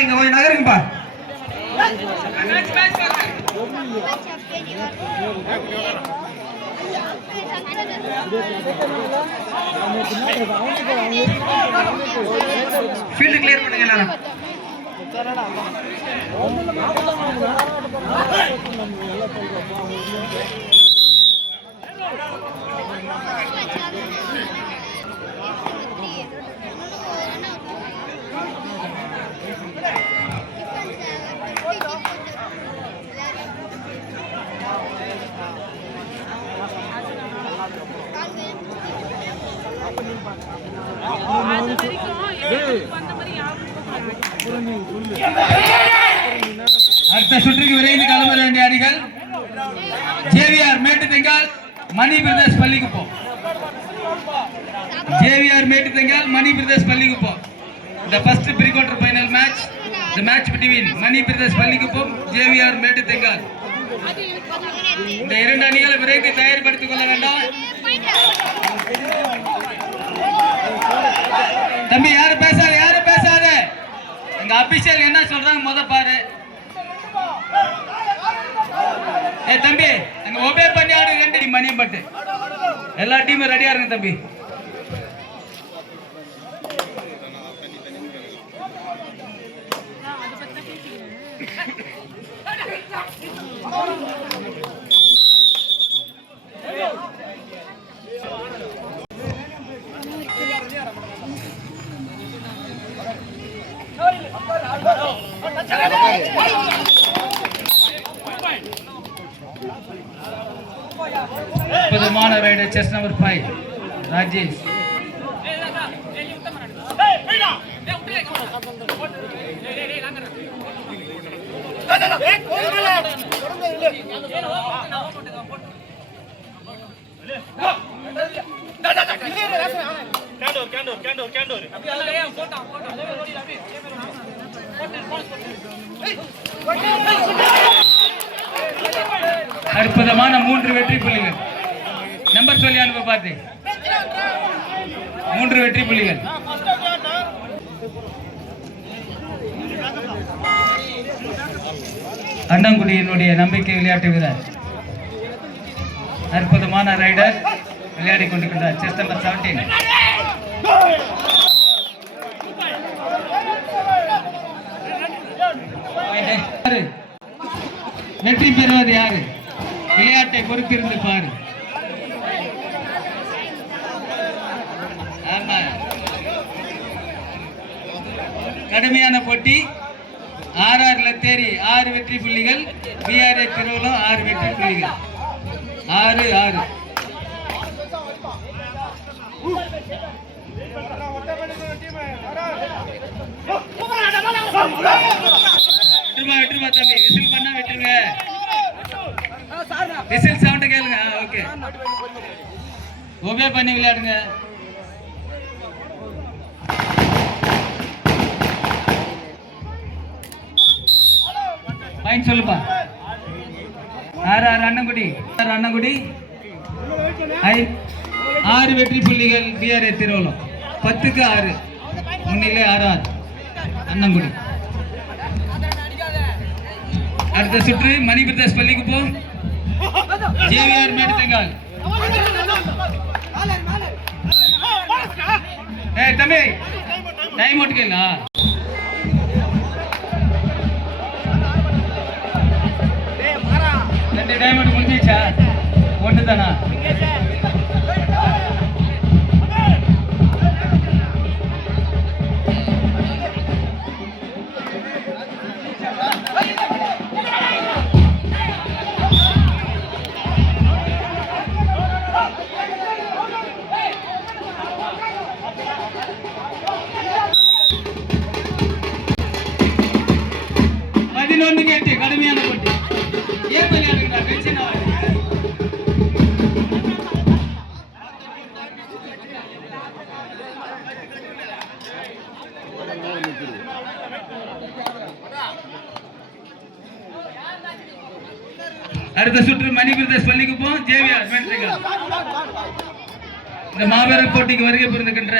இங்க கொஞ்சம் நகருங்கப்பா. Field clear பண்ணுங்க எல்லாரும். அடுத்த சுற்றுக்கு விரைந்து கிளம்ப வேண்டிய அணிகள் JVR Mettuthengal Mani Pradesh Pallikuppam. JVR Mettuthengal Mani Pradesh Pallikuppam. The first pre-quarter final match, the match between Mani Pradesh Pallikuppam JVR Mettuthengal. இந்த இரண்டு அணிகளை விரைந்து தயார்படுத்திக் கொள்ள வேண்டாம். தம்பி யாரும் பேசாத எங்க அபிஷியல் என்ன சொல்றாங்க முத பாரு. தம்பி எங்க ஒபே பண்ணி ஆடு. ரெண்டு மணியும் பட்டு எல்லா டீமும் ரெடியா இருங்க தம்பி. அற்புதமான ரைடர் செஸ் நம்பர் 5 ராஜேஷ். அற்புதமான 3 வெற்றி புள்ளிகள். நம்பர் சொல்லி அனுப்ப பார்த்து 3 வெற்றி புள்ளிகள். அண்ணங்குடியினுடைய நம்பிக்கை விளையாட்டு வீரர் அற்புதமான ரைடர் விளையாடி கொண்டிருக்கிறார். Chess number 17. வெற்றி பெறுவது யாரு? விளையாட்டை பொறுத்திருந்து பாரு. கடுமையான போட்டி. RR லத்தேரி 6 வெற்றி புள்ளிகள், BRA திருவள்ளம் 6 வெற்றி புள்ளிகள். 6-6. வெற்றுமா தம்பி, விசில் பண்ணா வெட்டுங்க. விசில் சவுண்ட் கேளுங்க. ஓகே, ஒபே பண்ணி விளையாடுங்க. பாயிண்ட் சொல்லுப்பா. RR அண்ணங்குடி 6 வெற்றி புள்ளிகள், BRA திருவள்ளம் 10க்கு 6 முன்னிலை RR அண்ணங்குடி. அடுத்த சுற்று மணி பிரதேஷ் பள்ளிக்குப்பம் ஜேவிஆர் மேட்டுத்தெங்கால். தம்பி டைம் அவுட் கேளா? டைம் அவுட் முடிஞ்சிச்சா? ஒன்று தானா? 11 கடுமையான போட்டி. ஏன் விளையாடுங்க? அடுத்த சுற்று மணி பிரதேஷ் பள்ளிக்குப்பம் ஜேவிஆர் மேட்டதெங்கால். இந்த மாபெரும் போட்டிக்கு வருகை புரிந்துகின்ற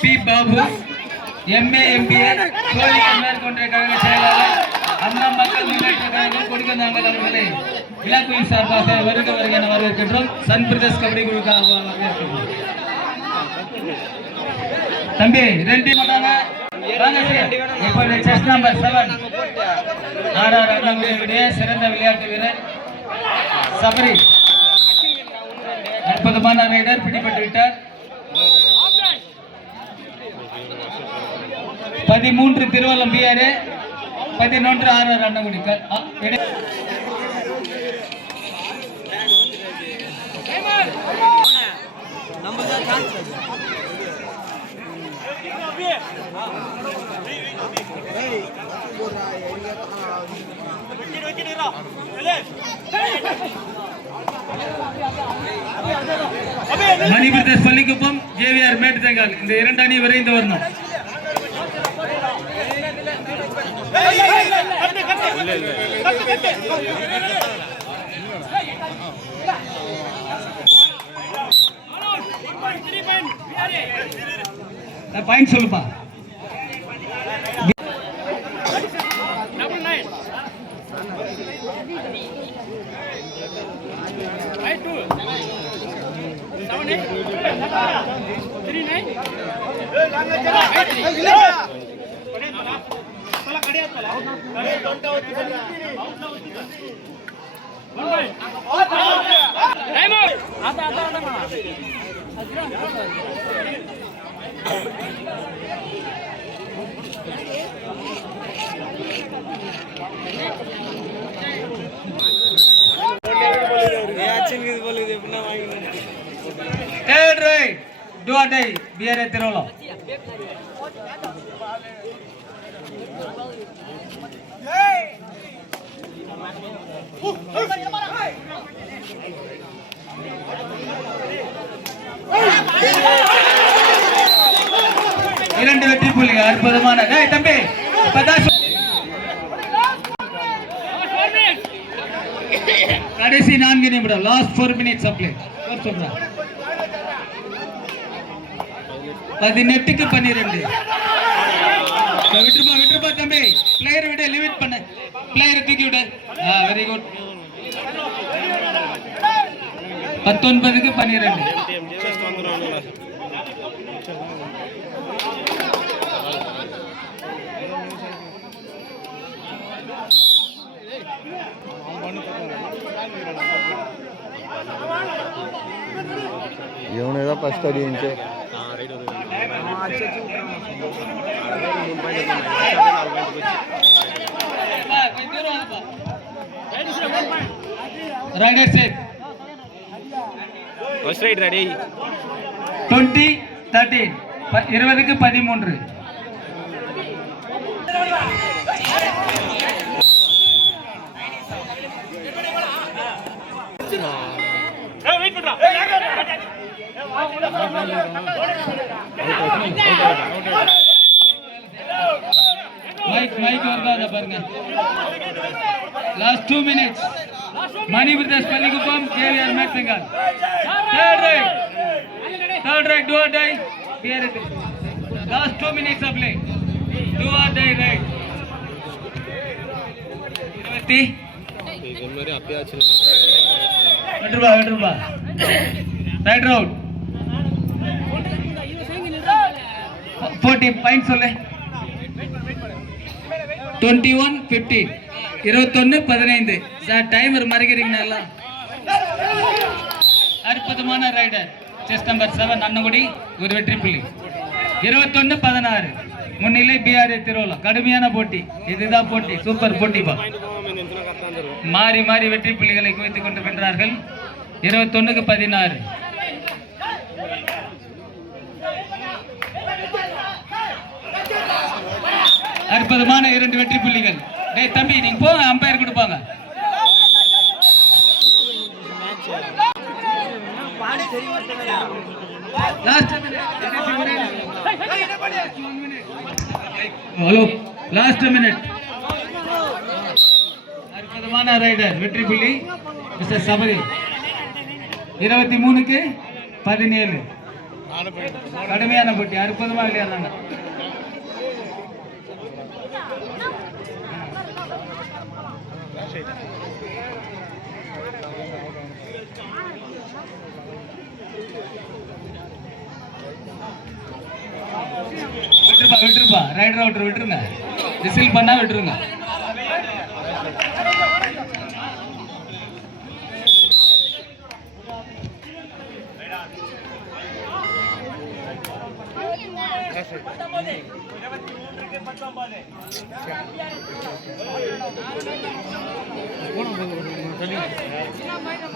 பி பாபு MA MBA கோழிகள் மேற்கொண்ட கழக செயலாளர் அண்ணா மக்கள் முன்னேற்ற கழகம் கொடுக்கந்தாங்கல் அவர்களை விழாக்குழு சார்பாக வருக என வரவேற்கின்றோம். சன் பிரதேஷ் கபடி குழுக்காக வரவேற்கின்றோம். தம்பி 2 மாட்டாங்க இப்போது செஸ் நம்பர் 7 RR அண்ணாமலையுடைய சிறந்த விளையாட்டு வீரர் சபரி அற்புதமான ரைடர் பிடிபட்டு விட்டார். 13 திருவள்ளம் BR 11 RR அண்ணாமலை. மணி பிரதேஷ் பள்ளிக்குப்பம் ஜேவிஆர் மேட்டதெங்கால் இந்த 2 அணி விரைந்து வரணும். பாயிண்ட் சொல்லுப்பா. Do or die, BR Tirolo. இரண்டு வெற்றி புள்ளிகள் அற்புதமான தம்பி கடைசி 4 நிமிடம் லாஸ்ட் 4 minutes of play. 18க்கு 12. விட்டுருப்பா தம்பி. பிளேயர் விட லிமிட் பண்ண. பிளேயர் தூக்கி விட. Very good. 19க்கு 12. இவனேதான் ஃபர்ஸ்ட் அடி இருந்துச்சு. Rider set. First right ready. 20-13. 20க்கு 13. வெயிட் பண்றா. மைக் வருதா பாருங்க. Last 2 minutes. Mani Pradesh Pallikuppam JVR Mettathengal. Third right do or die. Last 2 minutes of play. Do or die right. 20. விட்டுருப்பா. ரைட் ரவுட் 40 பாயிண்ட் சொல்லு. 21-15. 21-15. சார் டைமர் மறைக்கிறீங்கன்னா எல்லாம். அற்புதமான ரைடர் செஸ் நம்பர் 7 அன்னகுடி ஒரு வெற்றி புள்ளி. 21-16 முன்னிலை BR திருவள்ளம். கடுமையான போட்டி. இதுதான் போட்டி. சூப்பர் போட்டிப்பா. மாறி மாறி வெற்றி புள்ளிகளை குவித்துக் கொண்டு வென்றார்கள். 21-16. அற்புதமான 2 வெற்றி புள்ளிகள். டேய் தம்பி நீங்க போங்க, அம்பையர் கொடுப்பாங்க. Hello last minute. அற்புதமான ரைடர் வெற்றி புள்ளி மிஸ்டர் சபரி 23க்கு 17 கடுமையான போட்டி அற்புதமா விளையாடுறாங்க விட்டுருப்பா ரைடர் அவுட்டர் விட்டுருங்க விசில் பண்ணா விட்டுருங்க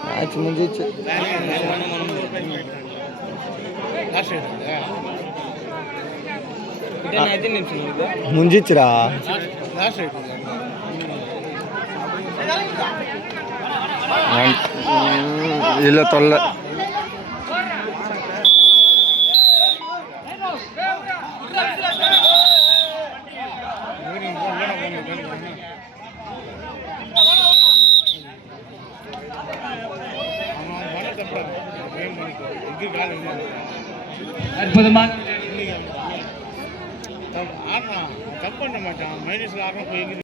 மேட்ச் முடிஞ்சிச்சு முடிஞ்சிச்சுடா இல்லை தொல்லை அற்புதமாக தப்பு பண்ண மாட்டான் மைனஸ்ல ஆடுறோம்